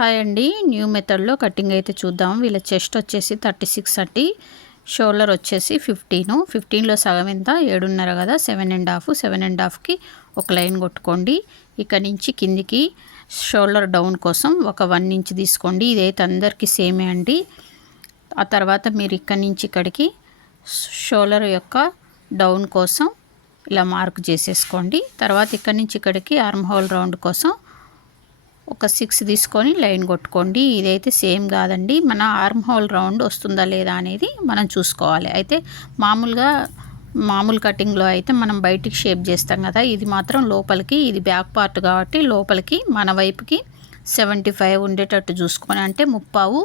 Hi అండి, new మెథడ్లో cutting అయితే చూద్దాం. వీళ్ళ చెస్ట్ వచ్చేసి 36 అండి, షోల్డర్ వచ్చేసి 15లో సగం ఎంత 7.5 కదా, 7.5కి ఒక లైన్ కొట్టుకోండి. ఇక్కడ నుంచి కిందికి షోల్డర్ డౌన్ కోసం ఒక 1 ఇంచ్ తీసుకోండి. ఇదైతే అందరికీ సేమే అండి. ఆ తర్వాత మీరు ఇక్కడ నుంచి ఇక్కడికి షోల్డర్ యొక్క డౌన్ కోసం ఇలా మార్క్ చేసేసుకోండి. తర్వాత ఇక్కడ నుంచి ఇక్కడికి ఆర్మ్ హోల్ రౌండ్ కోసం ఒక 6 తీసుకొని లైన్ కొట్టుకోండి. ఇదైతే సేమ్ కాదండి, మన ఆర్మ్ హోల్ రౌండ్ వస్తుందా లేదా అనేది మనం చూసుకోవాలి. అయితే మామూలు కటింగ్లో అయితే మనం బయటికి షేప్ చేస్తాం కదా, ఇది మాత్రం లోపలికి, ఇది బ్యాక్ పార్ట్ కాబట్టి లోపలికి మన వైపుకి 75 ఉండేటట్టు చూసుకొని, అంటే 30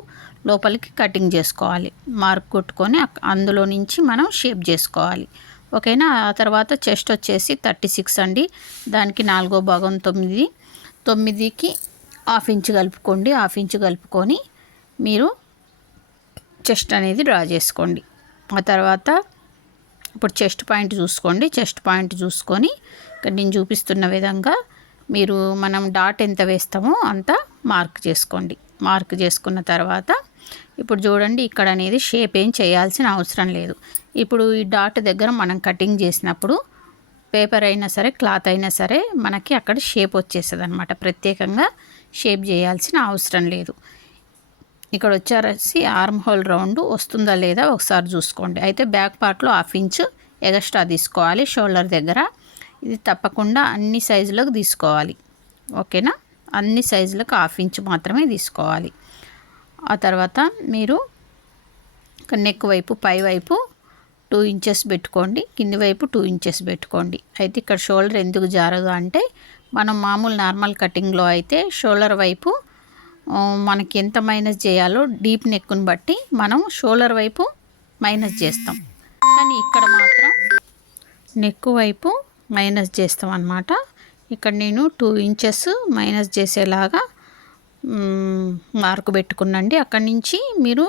లోపలికి కటింగ్ చేసుకోవాలి. మార్క్ కొట్టుకొని అందులో నుంచి మనం షేప్ చేసుకోవాలి. ఓకేనా. ఆ తర్వాత చెస్ట్ వచ్చేసి 36 అండి, దానికి 4వ భాగం 9కి హాఫ్ ఇంచ్ కలుపుకోండి. హాఫ్ ఇంచ్ కలుపుకొని మీరు చెస్ట్ అనేది డ్రా చేసుకోండి. ఆ తర్వాత ఇప్పుడు చెస్ట్ పాయింట్ చూసుకోండి. చెస్ట్ పాయింట్ చూసుకొని ఇక్కడ నేను చూపిస్తున్న విధంగా మీరు మనం డాట్ ఎంత వేస్తామో అంత మార్క్ చేసుకోండి. మార్క్ చేసుకున్న తర్వాత ఇప్పుడు చూడండి, ఇక్కడ అనేది షేప్ ఏం చేయాల్సిన అవసరం లేదు. ఇప్పుడు ఈ డాట్ దగ్గర మనం కటింగ్ చేసినప్పుడు పేపర్ అయినా సరే, క్లాత్ అయినా సరే మనకి అక్కడ షేప్ వచ్చేస్తుంది అనమాట. ప్రత్యేకంగా షేప్ చేయాల్సిన అవసరం లేదు. ఇక్కడ వచ్చేసి ఆర్మ్ హోల్ రౌండ్ వస్తుందా లేదా ఒకసారి చూసుకోండి. అయితే బ్యాక్ పార్ట్లో హాఫ్ ఇంచ్ ఎగస్ట్రా తీసుకోవాలి షోల్డర్ దగ్గర. ఇది తప్పకుండా అన్ని సైజులకు తీసుకోవాలి. ఓకేనా. అన్ని సైజులకు హాఫ్ ఇంచ్ మాత్రమే తీసుకోవాలి. ఆ తర్వాత మీరు నెక్ వైపు పై వైపు 2 ఇంచెస్ పెట్టుకోండి, కింది వైపు 2 ఇంచెస్ పెట్టుకోండి. అయితే ఇక్కడ షోల్డర్ ఎందుకు జారదు అంటే, మనం మామూలు నార్మల్ కటింగ్లో అయితే షోల్డర్ వైపు మనకి ఎంత మైనస్ చేయాలో డీప్ నెక్ను బట్టి మనం షోల్డర్ వైపు మైనస్ చేస్తాం. కానీ ఇక్కడ మాత్రం నెక్ వైపు మైనస్ చేస్తాం అన్నమాట. ఇక్కడ నేను 2 ఇంచెస్ మైనస్ చేసేలాగా మార్కు పెట్టుకున్నాండి. అక్కడి నుంచి మీరు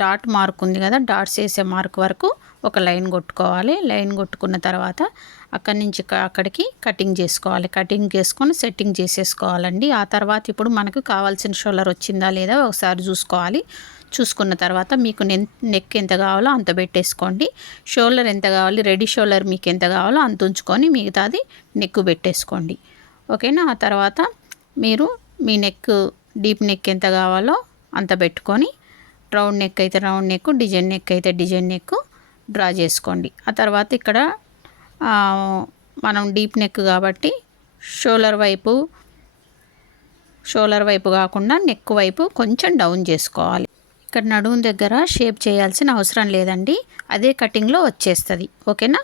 డాట్ మార్క్ ఉంది కదా, డాట్స్ వేసే మార్క్ వరకు ఒక లైన్ కొట్టుకోవాలి. లైన్ కొట్టుకున్న తర్వాత అక్కడి నుంచి అక్కడికి కటింగ్ చేసుకోవాలి. కటింగ్ చేసుకొని సెట్టింగ్ చేసేసుకోవాలండి. ఆ తర్వాత ఇప్పుడు మనకు కావాల్సిన షోల్డర్ వచ్చిందా లేదా ఒకసారి చూసుకోవాలి. చూసుకున్న తర్వాత మీకు నెక్ ఎంత కావాలో అంత పెట్టేసుకోండి. షోల్డర్ ఎంత కావాలి, రెడీ షోల్డర్ మీకు ఎంత కావాలో అంత ఉంచుకొని మిగతాది నెక్ పెట్టేసుకోండి. ఓకేనా. ఆ తర్వాత మీరు మీ నెక్ డీప్ నెక్ ఎంత కావాలో అంత పెట్టుకొని, రౌండ్ నెక్ అయితే రౌండ్ నెక్, డిజైన్ నెక్ అయితే డిజైన్ నెక్ డ్రా చేసుకోండి. ఆ తర్వాత ఇక్కడ మనం డీప్ నెక్ కాబట్టి షోల్డర్ వైపు కాకుండా నెక్ వైపు కొంచెం డౌన్ చేసుకోవాలి. ఇక్కడ నడుము దగ్గర షేప్ చేయాల్సిన అవసరం లేదండి, అదే కటింగ్లో వచ్చేస్తుంది. ఓకేనా.